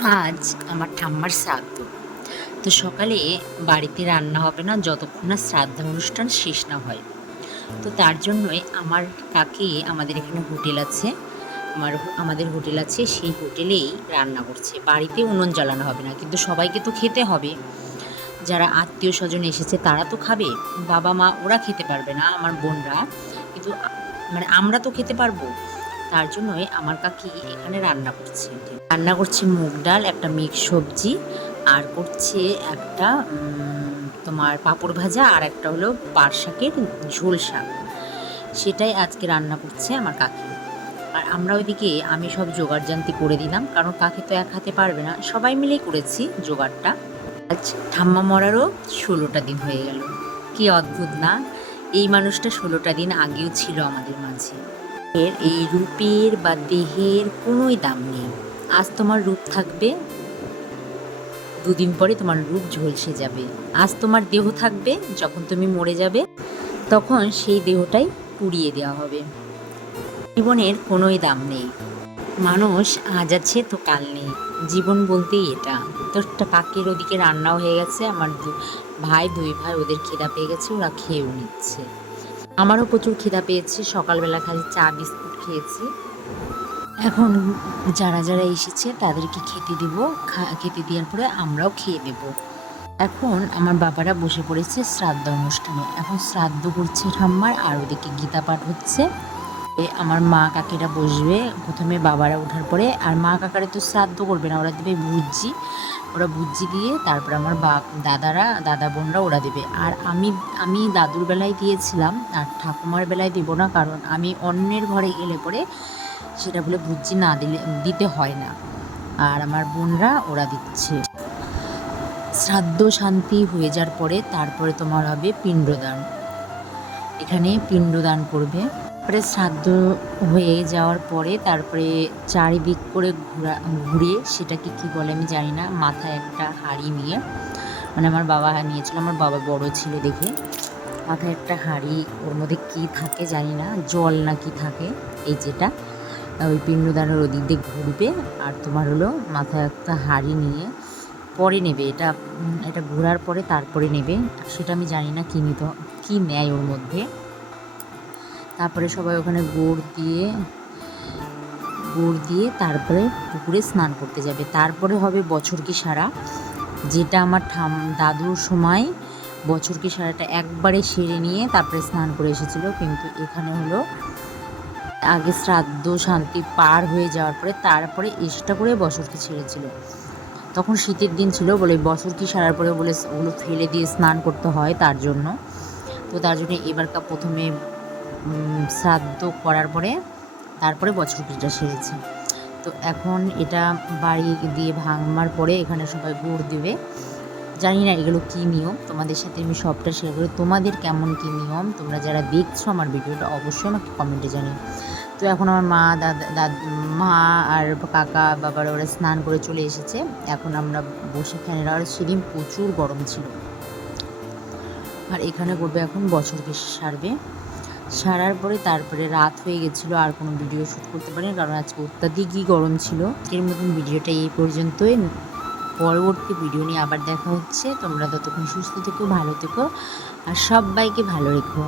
আজ আমার ঠাম্মার শ্রাদ্ধ। তো সকালে বাড়িতে রান্না হবে না যতক্ষণ না শ্রাদ্ধ অনুষ্ঠান শেষ না হয়। তো তার জন্যই আমার কাকি, আমাদের এখানে হোটেল আছে, আমাদের হোটেল আছে, সেই হোটেলেই রান্না করছে। বাড়িতে উনুন জ্বালানো হবে না, কিন্তু সবাইকে তো খেতে হবে। যারা আত্মীয় স্বজন এসেছে তারা তো খাবে, বাবা মা ওরা খেতে পারবে না, আমার বোনরা, কিন্তু মানে আমরা তো খেতে পারবো। তার জন্যই আমার কাকি এখানে রান্না করছে। রান্না করছে মুগ ডাল, একটা মিক্স সবজি, আর করছে একটা তোমার পাঁপড় ভাজা, আর একটা হলো পাট শাকের ঝোল শাক। সেটাই আজকে রান্না করছে আমার কাকি। আর আমরা ওইদিকে আমি সব জোগাড়জান্তি করে দিলাম, কারণ কাকি তো এক হাতে পারবে না, সবাই মিলেই করেছি জোগাড়টা। আজ ঠাম্মা মরারও 16টা দিন হয়ে গেল। কি অদ্ভুত না? এই মানুষটা 16টা দিন আগেও ছিল আমাদের মাঝে। এই রূপের বা দেহের কোনোই দাম নেই। আজ তোমার রূপ থাকবে, দুদিন পরে তোমার রূপ ঝলসে যাবে। আজ তোমার দেহ থাকবে, যখন তুমি মরে যাবে তখন সেই দেহটাই পুড়িয়ে দেওয়া হবে। জীবনের কোনোই দাম নেই। মানুষ আজ আছে তো কাল নেই, জীবন বলতেই এটা। তো একটা কাকের ওদিকে রান্নাও হয়ে গেছে, আমার দুই ভাই ওদের খিদা পেয়ে গেছে, ওরা খেয়েও নিচ্ছে। আমারও প্রচুর খিদা পেয়েছে, সকালবেলা খালি চা বিস্কুট খেয়েছি। এখন যারা যারা এসেছে তাদেরকে খেতে দিব, খেতে দেওয়ার পরে আমরাও খেয়ে দেব। এখন আমার বাবারা বসে পড়েছে শ্রাদ্ধ অনুষ্ঠানে। এখন শ্রাদ্ধ করছে ঠাম্মার, আর ওদিকে গীতা পাঠ হচ্ছে। আমার মা কাকিরা বসবে প্রথমে, বাবারা ওঠার পরে। আর মা কাকারা তো শ্রাদ্ধ করবে না, ওরা দেবে ভুজি। ওরা ভুজি দিয়ে তারপর আমার দাদা বোনরা ওরা দেবে। আর আমি দাদুর বেলায় দিয়েছিলাম, আর ঠাকুমার বেলায় দেবো না, কারণ আমি অন্যের ঘরে গেলে পরে সেটা বলে ভুজি না দিতে হয় না। আর আমার বোনরা ওরা দিচ্ছে। শ্রাদ্ধ শান্তি হয়ে যাওয়ার পরে তারপরে তোমার হবে পিণ্ডদান। এখানে পিণ্ডদান করবে। তারপরে শ্রাদ্ধ হয়ে যাওয়ার পরে তারপরে চারিদিক করে ঘুরিয়ে, সেটাকে কী বলে আমি জানি না, মাথায় একটা হাঁড়ি নিয়ে, মানে আমার বাবা নিয়েছিল, আমার বাবা বড় ছিল দেখে, মাথায় একটা হাঁড়ি, ওর মধ্যে কী থাকে জানি না, জল না কি থাকে, এই যেটা ওই পিণ্ডদানের ওদিক দিয়ে ঘুরবে। আর তোমার হলো মাথায় একটা হাঁড়ি নিয়ে পরে নেবে, এটা ঘোরার পরে তারপরে নেবে, সেটা আমি জানি না কী নেয় ওর মধ্যে। তারপরে সবাই ওখানে গুড় দিয়ে তারপরে পুকুরে স্নান করতে যাবে। তারপরে হবে বছর কি সারা, যেটা আমার দাদুর সময় বছর কি সারাটা একবারে সেরে নিয়ে তারপরে স্নান করে এসেছিল। কিন্তু এখানে হলো আগে শ্রাদ্ধ শান্তি পার হয়ে যাওয়ার পরে তারপরে এক্সট্রা করে বছর কি ছেড়েছিল। তখন শীতের দিন ছিল বলে বছর কি সারার পরে বলে ওগুলো ফেলে দিয়ে স্নান করতে হয়, তার জন্য। তো তার জন্য এবারকার প্রথমে শ্রাদ্ধ করার পরে তারপরে বছর কিটা সেরেছে। তো এখন এটা বাড়ি দিয়ে ভাঙবার পরে এখানে সবাই গুড় দেবে। জানি না এগুলো কী নিয়ম, তোমাদের সাথে আমি সবটা শেয়ার করি। তোমাদের কেমন কী নিয়ম, তোমরা যারা দেখছো আমার ভিডিওটা অবশ্যই আমাকে কমেন্টে জানিও। তো এখন আমার মা আর কাকা বাবার ওরা স্নান করে চলে এসেছে। এখন আমরা বসে ফ্যানের, আর সেদিন প্রচুর গরম ছিল। আর এখানে করবে এখন বছর কি সারার পরে তারপরে রাত হয়ে গেছিলো, আর কোনো ভিডিও শ্যুট করতে পারিনি, কারণ আজকে অত্যাধিকই গরম ছিল। এর মতন ভিডিওটা এই পর্যন্তই। পরবর্তী ভিডিও নিয়ে আবার দেখা হচ্ছে। তোমরা ততক্ষণ সুস্থ থেকো, ভালো থেকো, আর সবাইকে ভালো রেখো।